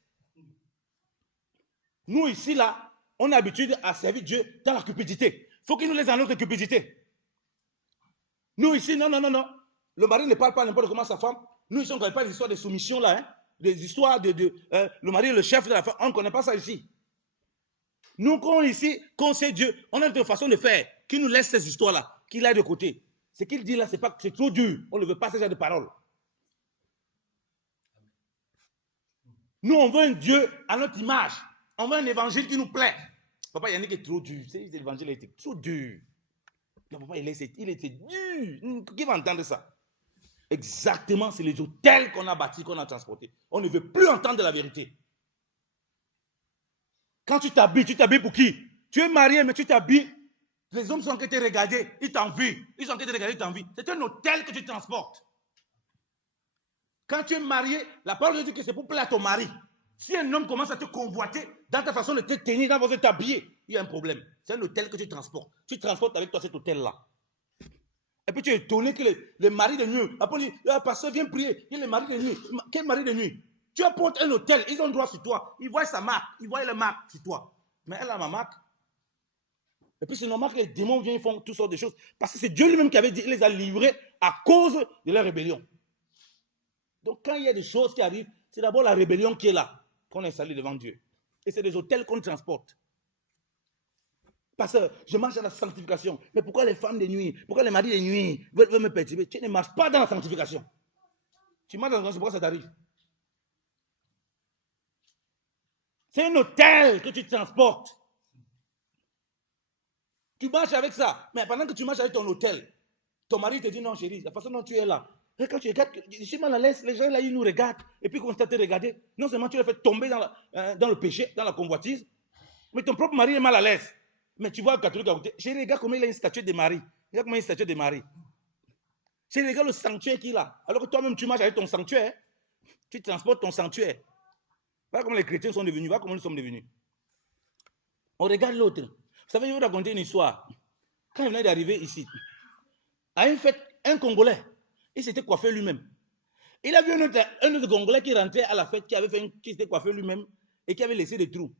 Nous, ici, là, on a l'habitude à servir Dieu dans la cupidité. Il faut qu'il nous laisse dans notre cupidité. Nous, ici, non. Le mari ne parle pas n'importe comment à sa femme. Nous, ici, on ne connaît pas les histoires de soumission, là. Hein? Des histoires le mari est le chef de la femme. On ne connaît pas ça ici. Nous, quand ici, quand c'est Dieu, on a notre façon de faire, qui nous laisse ces histoires-là, qu'il aille de côté. Ce qu'il dit là, c'est trop dur. On ne veut pas ce genre de paroles. Nous, on veut un Dieu à notre image. On veut un évangile qui nous plaît. Papa Yannick est trop dur. L'évangile était trop dur. Non, papa, il était dur. Qui va entendre ça? Exactement, c'est les hôtels qu'on a bâtis, qu'on a transportés. On ne veut plus entendre la vérité. Quand tu t'habilles pour qui? Tu es marié, mais tu t'habilles. Les hommes sont en train de te regarder, ils t'envient. Ils sont en train de te regarder, ils t'envient. C'est un hôtel que tu transportes. Quand tu es marié, la parole de Dieu dit que c'est pour plaire à ton mari. Si un homme commence à te convoiter dans ta façon de te tenir, dans votre t'habiller, il y a un problème. C'est un hôtel que tu transportes. Tu transportes avec toi cet hôtel-là. Et puis tu es étonné que les maris de nuit, après on dit, ah, pasteur, viens prier. Il y a les maris de nuit. Quel mari de nuit? Tu apportes un hôtel, ils ont droit sur toi. Ils voient sa marque, ils voient la marque sur toi. Mais elle a ma marque. Et puis c'est normal que les démons viennent, ils font toutes sortes de choses. Parce que c'est Dieu lui-même qui avait dit, il les a livrés à cause de leur rébellion. Donc quand il y a des choses qui arrivent, c'est d'abord la rébellion qui est là, qu'on est installé devant Dieu. Et c'est des hôtels qu'on transporte. Parce que je marche dans la sanctification. Mais pourquoi les femmes de nuit, pourquoi les maris de nuit veulent me perturber? Tu ne marches pas dans la sanctification. Tu marches dans la sanctification, pourquoi ça t'arrive? C'est un hôtel que tu transportes. Tu marches avec ça. Mais pendant que tu marches avec ton hôtel, ton mari te dit non, chérie, la façon dont tu es là. Et quand tu regardes, je suis mal à l'aise, les gens là, ils nous regardent. Et puis, quand tu te regarder, non seulement tu les fais tomber dans le péché, dans la convoitise, mais ton propre mari est mal à l'aise. Mais tu vois le catholique à côté. Chérie, regarde comment il a une statue de Marie. Regarde comment il a une statue de Marie. Chérie, regarde le sanctuaire qu'il a. Alors que toi-même, tu marches avec ton sanctuaire. Tu transportes ton sanctuaire. Voilà comment les chrétiens sont devenus. Voilà comment nous sommes devenus. On regarde l'autre. Vous savez, je vais vous raconter une histoire. Quand il venait d'arriver ici, à une fête, un Congolais, il s'était coiffé lui-même. Il a vu un autre Congolais qui rentrait à la fête, qui s'était coiffé lui-même et qui avait laissé des trous.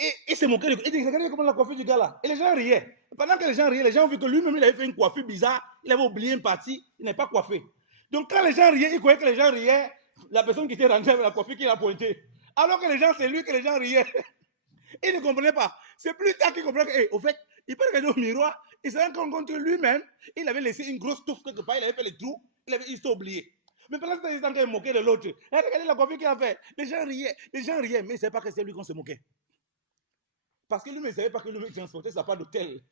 Et il s'est moqué. Il dit, regardez comment la coiffure du gars là. Et les gens riaient. Et pendant que les gens riaient, les gens ont vu que lui-même, il avait fait une coiffure bizarre. Il avait oublié une partie. Il n'est pas coiffé. Donc quand les gens riaient, il croyait que les gens riaient. La personne qui était rentrée avec la coiffure qu'il a pointée. Alors que les gens, c'est lui que les gens riaient. Il ne comprenait pas. C'est plus tard qu'il comprenait que, au fait, il peut regarder au miroir. Il s'est rendu compte que lui-même, il avait laissé une grosse touffe quelque part. Il avait fait les trous. Il s'est oublié. Mais pendant ce temps, il était en train de moquer de l'autre. Regardez la coiffure qu'il a fait. Les gens riaient. Mais il ne savait pas que c'est lui qu'on se moquait. Parce que lui-même ne savait pas que lui-même transportait sa part d'hôtel.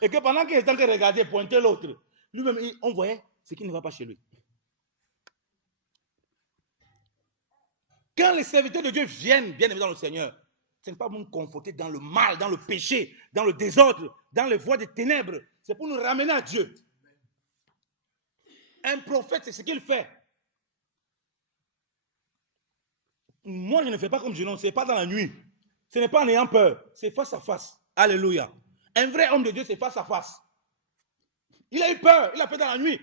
Et que pendant qu'il était en train de regarder, pointer l'autre, lui-même, on voyait ce qui ne va pas chez lui. Quand les serviteurs de Dieu viennent, bien aimés dans le Seigneur, ce n'est pas pour nous conforter dans le mal, dans le péché, dans le désordre, dans les voies des ténèbres. C'est pour nous ramener à Dieu. Un prophète, c'est ce qu'il fait. Moi, je ne fais pas comme Génon, ce n'est pas dans la nuit. Ce n'est pas en ayant peur, c'est face à face. Alléluia. Un vrai homme de Dieu, c'est face à face. Il a eu peur, il a fait dans la nuit.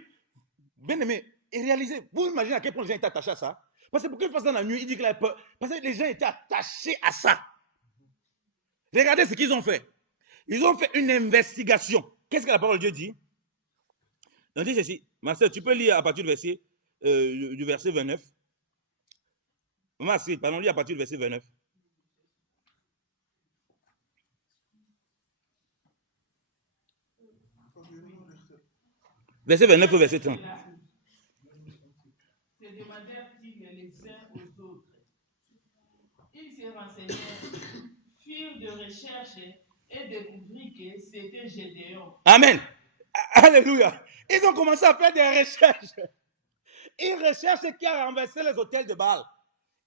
Bien aimé, et réalisez, vous imaginez à quel point les gens étaient attachés à ça. Parce que pourquoi il fait ça dans la nuit, il dit qu'il a peur. Parce que les gens étaient attachés à ça. Regardez ce qu'ils ont fait. Ils ont fait une investigation. Qu'est-ce que la parole de Dieu dit? On dit ceci. Ma soeur, tu peux lire à partir du verset 29. Ma soeur, pardon, lis à partir du verset 29. Verset 29 au verset 30. Se demandèrent-ils les uns aux autres. Ils se renseignèrent, firent de recherches et découvrirent que c'était Gédéon. Amen. Alléluia. Ils ont commencé à faire des recherches. Ils recherchent qui a renversé les autels de Baal.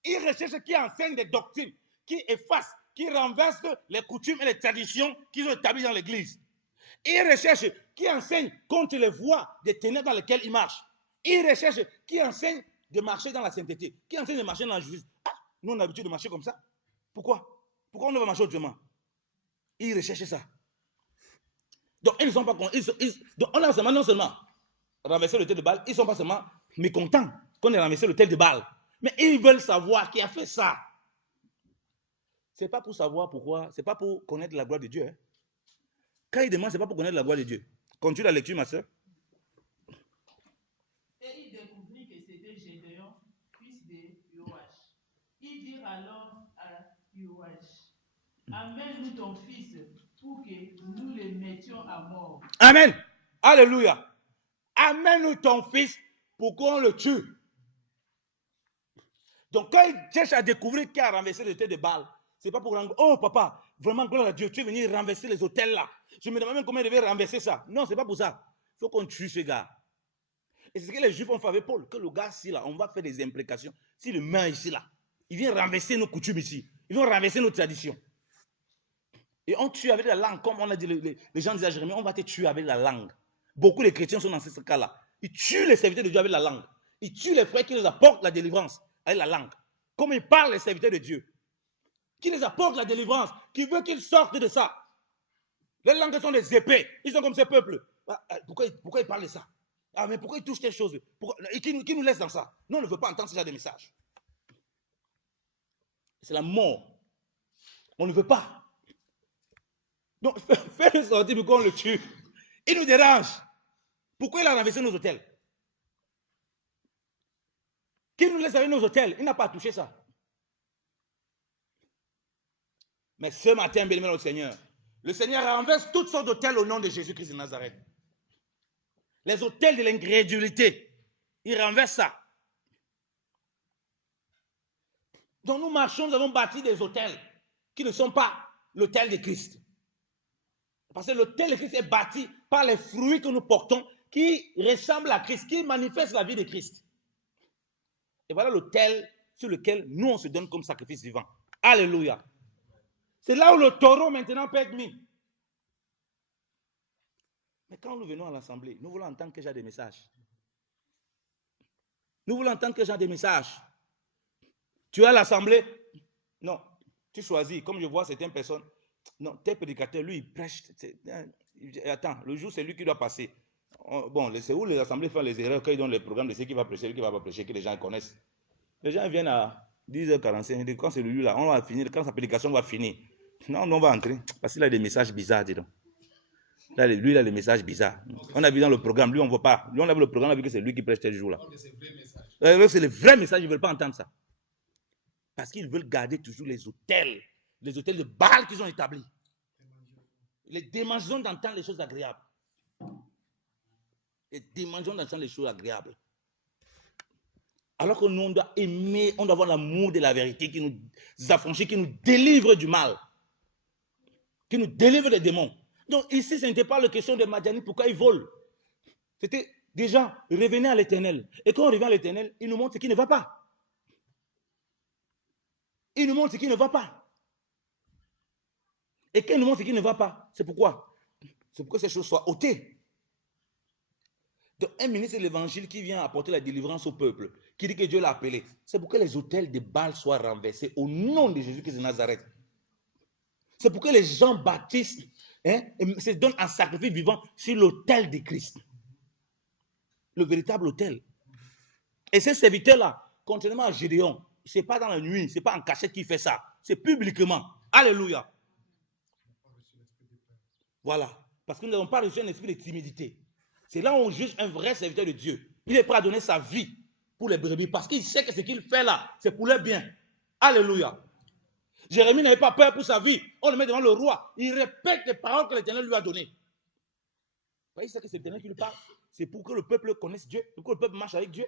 Ils recherchent qui enseigne des doctrines, qui efface, qui renverse les coutumes et les traditions qu'ils ont établies dans l'église. Ils recherchent qui enseigne contre les voies des ténèbres dans lesquelles ils marchent. Ils recherchent qui enseigne de marcher dans la sainteté, qui enseigne de marcher dans la justice. Ah, nous on a l'habitude de marcher comme ça. Pourquoi? Pourquoi on ne va marcher autrement? Ils recherchent ça. Donc, ils ne sont pas donc on a seulement, non seulement renversé l'autel de Baal, ils ne sont pas seulement mécontents qu'on ait renversé l'autel de Baal, mais ils veulent savoir qui a fait ça. Ce n'est pas pour savoir pourquoi, ce n'est pas pour connaître la gloire de Dieu. Hein. Quand ils demandent, ce n'est pas pour connaître la gloire de Dieu. Continue la lecture, ma soeur. Et ils découvrirent que c'était Gédéon, fils de Yoash. Ils dirent alors à Yoash, amène-nous ton fils pour que nous le mettions à mort. Amen. Alléluia. Amène-nous ton fils pour qu'on le tue. Donc quand ils cherchent à découvrir qui a renversé l'autel de Baal, ce n'est pas pour rendre, oh papa, vraiment gloire à Dieu, tu es venu renverser les autels là. Je me demande même comment il devait renverser ça. Non, ce n'est pas pour ça. Il faut qu'on tue ce gars. Et c'est ce que les Juifs ont fait avec Paul, que le gars ici là, on va faire des implications. Si le main ici là, il vient renverser nos coutumes ici, ils vont renverser nos traditions. Et on tue avec la langue, comme on a dit, les gens disaient à Jérémie, on va te tuer avec la langue. Beaucoup de chrétiens sont dans ce cas-là. Ils tuent les serviteurs de Dieu avec la langue. Ils tuent les frères qui les apportent la délivrance avec la langue. Comme ils parlent les serviteurs de Dieu, qui les apportent la délivrance, qui veut qu'ils sortent de ça. Les langues sont des épées. Ils sont comme ce peuple. Pourquoi ils parlent de ça? Ah, mais pourquoi ils touchent des choses? Qui nous laisse dans ça? Nous, on ne veut pas entendre ce genre de message. C'est la mort. On ne veut pas. Donc, fais-le sortir pour qu'on le tue. Il nous dérange. Pourquoi il a renversé nos hôtels? Qui nous laisse avec nos hôtels? Il n'a pas touché ça. Mais ce matin, bien aimé le Seigneur renverse toutes sortes d'hôtels au nom de Jésus-Christ de Nazareth. Les hôtels de l'incrédulité, il renverse ça. Donc nous marchons, nous avons bâti des hôtels qui ne sont pas l'hôtel de Christ. Parce que l'hôtel de Christ est bâti par les fruits que nous portons qui ressemblent à Christ, qui manifestent la vie de Christ. Et voilà l'hôtel sur lequel nous on se donne comme sacrifice vivant. Alléluia. C'est là où le taureau maintenant peut être mis. Mais quand nous venons à l'assemblée, nous voulons entendre que j'ai des messages. Nous voulons entendre que j'ai des messages. Tu es à l'assemblée? Non. Tu choisis, comme je vois certaines personnes. Non, tes prédicateurs, lui, il prêche. Attends, le jour, c'est lui qui doit passer. Bon, c'est où les assemblées font les erreurs quand ils donnent les programmes de ceux qui va prêcher, celui qui va pas prêcher, que les gens connaissent. Les gens viennent à 10h45, quand c'est lui là, on va finir, quand sa prédication va finir. Non, on va entrer, parce qu'il a des messages bizarres, dis donc. Là, lui, il a des messages bizarres. On a vu dans le programme, lui, on ne voit pas. Lui, on a vu le programme, on a vu que c'est lui qui prêche tel jour là. C'est le vrai message, ils ne veulent pas entendre ça. Parce qu'ils veulent garder toujours les hôtels de Baal qu'ils ont établis. Les démangeons d'entendre les choses agréables. Les démangeons d'entendre les choses agréables. Alors que nous, on doit aimer, on doit avoir l'amour de la vérité qui nous affranchit, qui nous délivre du mal, qui nous délivre des démons. Donc ici, ce n'était pas la question des Madianites, pourquoi ils volent. C'était des gens, revenez à l'Éternel. Et quand on revient à l'Éternel, il nous montre ce qui ne va pas. Il nous montre ce qui ne va pas. Et quand il nous montre ce qui ne va pas, c'est pourquoi? C'est pour que ces choses soient ôtées. Donc, un ministre de l'évangile qui vient apporter la délivrance au peuple, qui dit que Dieu l'a appelé, c'est pour que les autels de Baal soient renversés au nom de Jésus-Christ de Nazareth. C'est pour que les gens baptisent, se donnent en sacrifice vivant sur l'autel de Christ. Le véritable autel. Et ces serviteurs-là, contrairement à Gédéon, ce n'est pas dans la nuit, ce n'est pas en cachette qu'il fait ça. C'est publiquement. Alléluia. Voilà. Parce que nous n'avons pas reçu un esprit de timidité. C'est là où on juge un vrai serviteur de Dieu. Il est prêt à donner sa vie pour les brebis parce qu'il sait que ce qu'il fait là, c'est pour leur bien. Alléluia. Jérémie n'avait pas peur pour sa vie. On le met devant le roi. Il répète les paroles que l'Éternel lui a données. Il sait que c'est l'Éternel qui lui parle. C'est pour que le peuple connaisse Dieu, pour que le peuple marche avec Dieu.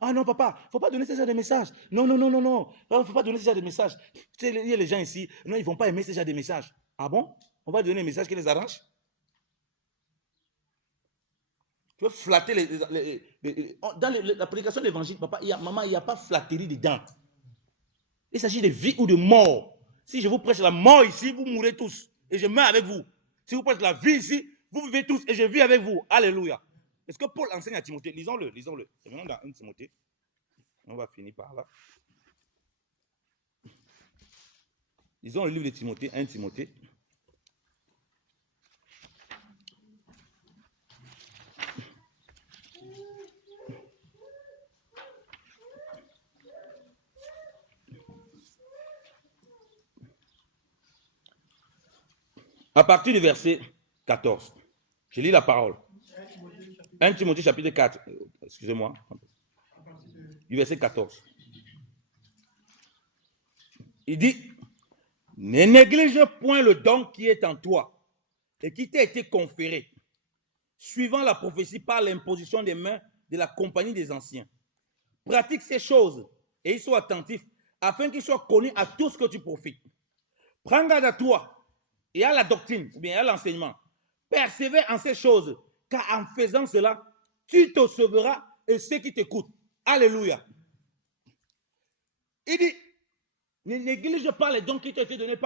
Ah non, papa, il ne faut pas donner ce genre de messages. Non. Il ne faut pas donner ce genre de messages. Tu sais, il y a les gens ici, non, ils ne vont pas aimer ce genre de messages. Ah bon? On va donner un message qui les arrange? Tu veux flatter dans la prédication de l'évangile, papa, maman, il n'y a pas flatterie dedans. Il s'agit de vie ou de mort. Si je vous prêche la mort ici, vous mourrez tous. Et je meurs avec vous. Si vous prêchez la vie ici, vous vivez tous et je vis avec vous. Alléluia. Est-ce que Paul enseigne à Timothée? Lisons-le. C'est vraiment dans 1 Timothée. On va finir par là. Lisons le livre de Timothée, 1 Timothée. À partir du verset 14, je lis la parole. 1 Timothée chapitre 4, excusez-moi, du verset 14. Il dit, ne néglige point le don qui est en toi et qui t'a été conféré, suivant la prophétie par l'imposition des mains de la compagnie des anciens. Pratique ces choses et ils soient attentifs afin qu'ils soient connus à tout ce que tu profites. Prends garde à toi et à la doctrine, ou bien à l'enseignement. Persévère en ces choses, car en faisant cela, tu te sauveras et ceux qui t'écoutent. Alléluia. Il dit, ne néglige pas les dons qui t'ont été donnés,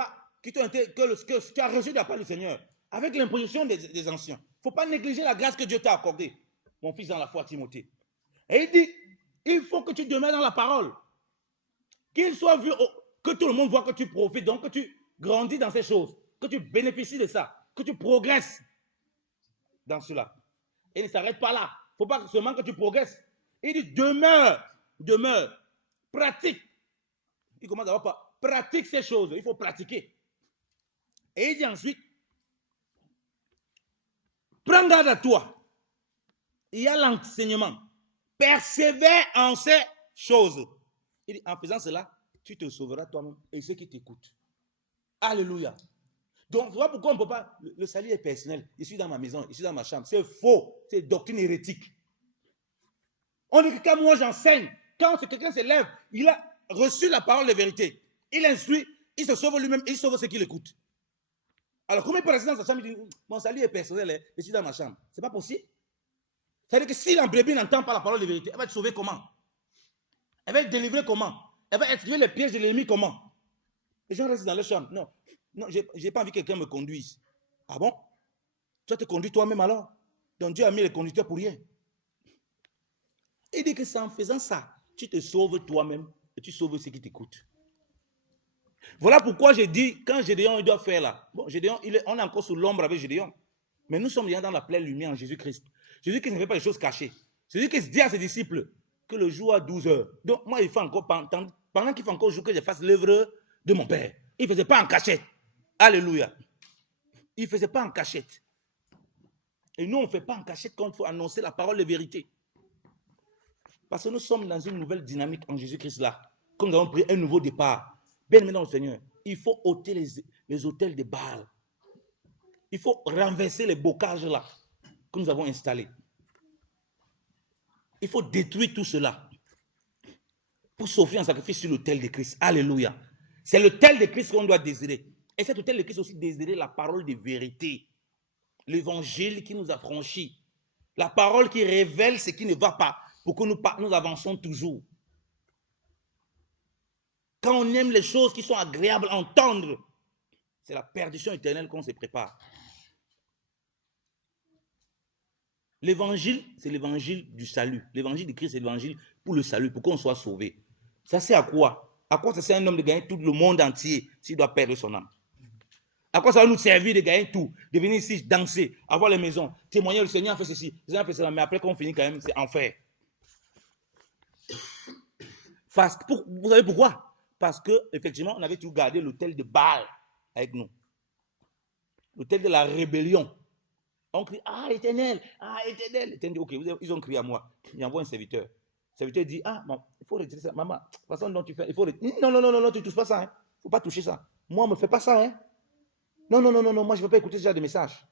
que tu as reçu de la part du Seigneur, avec l'imposition des anciens. Il ne faut pas négliger la grâce que Dieu t'a accordée, mon fils dans la foi, Timothée. Et il dit, il faut que tu demeures dans la parole. Qu'il soit vu, que tout le monde voit que tu profites, donc que tu grandis dans ces choses, que tu bénéficies de ça, que tu progresses dans cela. Et ne s'arrête pas là. Il ne faut pas seulement que tu progresses. Il dit demeure, pratique. Il commence d'abord par pratique ces choses. Il faut pratiquer. Et il dit ensuite, prends garde à toi. Il y a l'enseignement. Persévère en ces choses. Il dit, en faisant cela, tu te sauveras toi-même et ceux qui t'écoutent. Alléluia. Donc, voilà pourquoi on ne peut pas. Le salut est personnel. Je suis dans ma maison, je suis dans ma chambre. C'est faux. C'est doctrine hérétique. On dit que quand moi j'enseigne, quand quelqu'un se lève, il a reçu la parole de vérité. Il instruit, il se sauve lui-même, il sauve ceux qui l'écoutent. Alors, comment il peut rester dans sa chambre? Il dit, mon salut est personnel, je suis dans ma chambre. Ce n'est pas possible. C'est-à-dire que si la brebis n'entend pas la parole de vérité, elle va être sauvée comment? Elle va être délivrée comment? Elle va esquiver les pièges de l'ennemi comment? Les gens restent dans leur chambre. Non, je n'ai pas envie que quelqu'un me conduise. Ah bon? Tu te conduis toi-même alors? Donc Dieu a mis les conducteurs pour rien. Il dit que c'est en faisant ça, tu te sauves toi-même et tu sauves ceux qui t'écoutent. Voilà pourquoi j'ai dit, quand Gédéon il doit faire là, bon, Gédéon, on est encore sous l'ombre avec Gédéon, mais nous sommes déjà dans la pleine lumière en Jésus-Christ. Jésus-Christ ne fait pas les choses cachées. Jésus-Christ dit à ses disciples que le jour à 12 heures, donc moi il fait encore, pendant qu'il fait encore jour que je fasse l'œuvre de mon Père, il ne faisait pas en cachette. Alléluia. Il ne faisait pas en cachette. Et nous, on ne fait pas en cachette quand il faut annoncer la parole de vérité. Parce que nous sommes dans une nouvelle dynamique en Jésus-Christ là. Comme nous avons pris un nouveau départ. Bien aimé dans le Seigneur, il faut ôter les autels de Baal. Il faut renverser les bocages là que nous avons installés. Il faut détruire tout cela pour s'offrir un sacrifice sur l'autel de Christ. Alléluia. C'est l'autel de Christ qu'on doit désirer. Et cet autel de Christ aussi désirer la parole de vérité. L'évangile qui nous a franchis. La parole qui révèle ce qui ne va pas pour que nous avançons toujours. Quand on aime les choses qui sont agréables à entendre, c'est la perdition éternelle qu'on se prépare. L'évangile, c'est l'évangile du salut. L'évangile de Christ, c'est l'évangile pour le salut, pour qu'on soit sauvé. Ça sert à quoi? À quoi ça sert un homme de gagner tout le monde entier s'il doit perdre son âme? À quoi ça va nous servir de gagner tout, de venir ici danser, avoir les maisons, témoigner, le Seigneur a fait ceci, le Seigneur a fait cela, mais après qu'on finit quand même, c'est enfer. Vous savez pourquoi? Parce qu'effectivement, on avait toujours gardé l'autel de Baal avec nous. L'autel de la rébellion. On crie, ah Éternel, ah Éternel. Éternel dit, ok, ils ont crié à moi. Il envoie un serviteur. Le serviteur dit, ah, bon, il faut retirer ça. Maman, la façon dont tu fais, il faut retirer. Non, non, non, non, non, tu ne touches pas ça. Il ne faut pas toucher ça. Moi, on ne me fait pas ça. Hein. Non, non, non, non, non, moi, je ne veux pas écouter ce genre de message.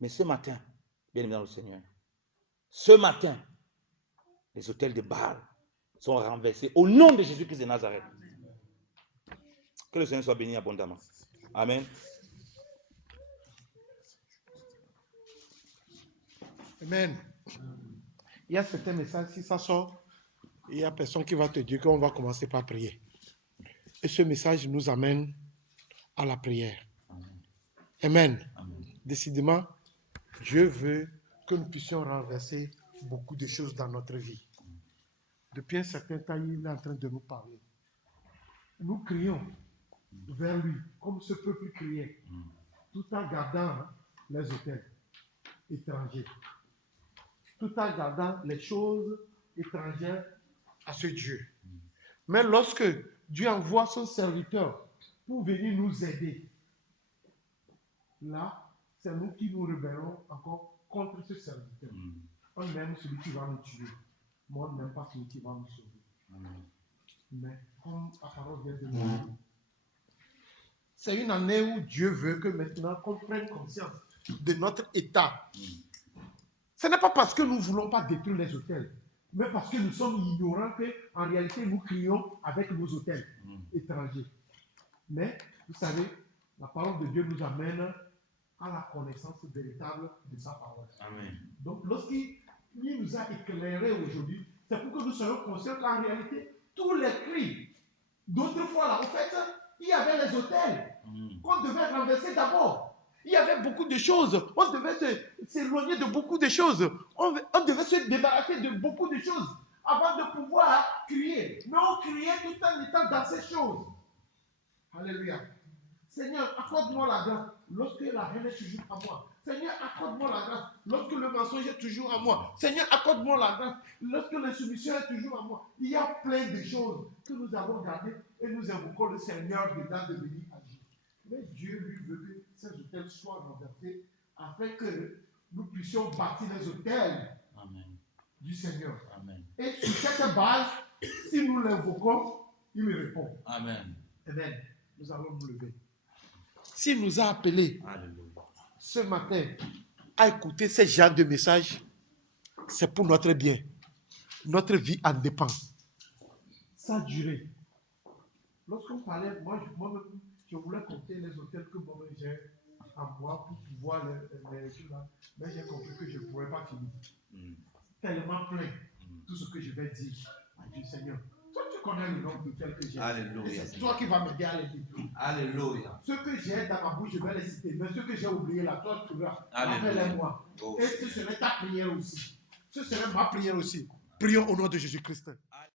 Mais ce matin, bien aimé dans le Seigneur, ce matin, les autels de Baal sont renversés au nom de Jésus-Christ de Nazareth. Que le Seigneur soit béni abondamment. Amen. Amen. Il y a certains messages, si ça sort, il y a personne qui va te dire qu'on va commencer par prier. Et ce message nous amène à la prière. Amen. Amen. Décidément, Dieu veut que nous puissions renverser beaucoup de choses dans notre vie. Depuis un certain temps, il est en train de nous parler. Nous crions vers lui, comme ce peuple criait, tout en gardant les autels étrangers, tout en gardant les choses étrangères à ce Dieu. Mais lorsque Dieu envoie son serviteur pour venir nous aider, là, c'est nous qui nous rebellons encore contre ce serviteur. On aime celui qui va nous tuer, mais on n'aime pas celui qui va nous sauver. Mais comme la parole vient de nous dire, c'est une année où Dieu veut que maintenant qu'on prenne conscience de notre état. Ce n'est pas parce que nous ne voulons pas détruire les autels, mais parce que nous sommes ignorants qu'en réalité nous crions avec nos autels étrangers. Mais, vous savez, la parole de Dieu nous amène à la connaissance véritable de sa parole. Amen. Donc, lorsqu'il nous a éclairés aujourd'hui, c'est pour que nous soyons conscients qu'en réalité, tous les cris d'autrefois, là, en fait, il y avait les autels qu'on devait renverser d'abord. Il y avait beaucoup de choses. On devait s'éloigner de beaucoup de choses. On devait se débarrasser de beaucoup de choses avant de pouvoir crier. Mais on criait tout en étant dans ces choses. Alléluia. Seigneur, accorde-moi la grâce lorsque la haine est toujours à moi. Seigneur, accorde-moi la grâce lorsque le mensonge est toujours à moi. Seigneur, accorde-moi la grâce lorsque l'insoumission est toujours à moi. Il y a plein de choses que nous avons gardées et nous invoquons le Seigneur dedans de venir agir. Mais Dieu lui veut que ces autels soient renversés afin que nous puissions bâtir les autels du Seigneur. Amen. Et sur cette base, si nous l'invoquons, il me répond. Amen. Amen. Nous allons nous lever. S'il nous a appelés ce matin à écouter ce genre de message, c'est pour notre bien. Notre vie en dépend. Ça a duré. Lorsqu'on parlait, moi-même, je voulais compter les hôtels que moi j'ai en moi pour pouvoir les choses là. Mais j'ai compris que je ne pourrais pas finir. Tellement plein tout ce que je vais dire à Dieu Seigneur. Toi, tu connais le nombre d'hôtels que j'ai. Alléluia. C'est toi qui vas m'aider à les dire. Alléluia. Ce que j'ai dans ma bouche, je vais les citer. Mais ce que j'ai oublié là, toi, tu verras. Appelle-les-moi. Et ce serait ta prière aussi. Ce serait ma prière aussi. Prions au nom de Jésus-Christ.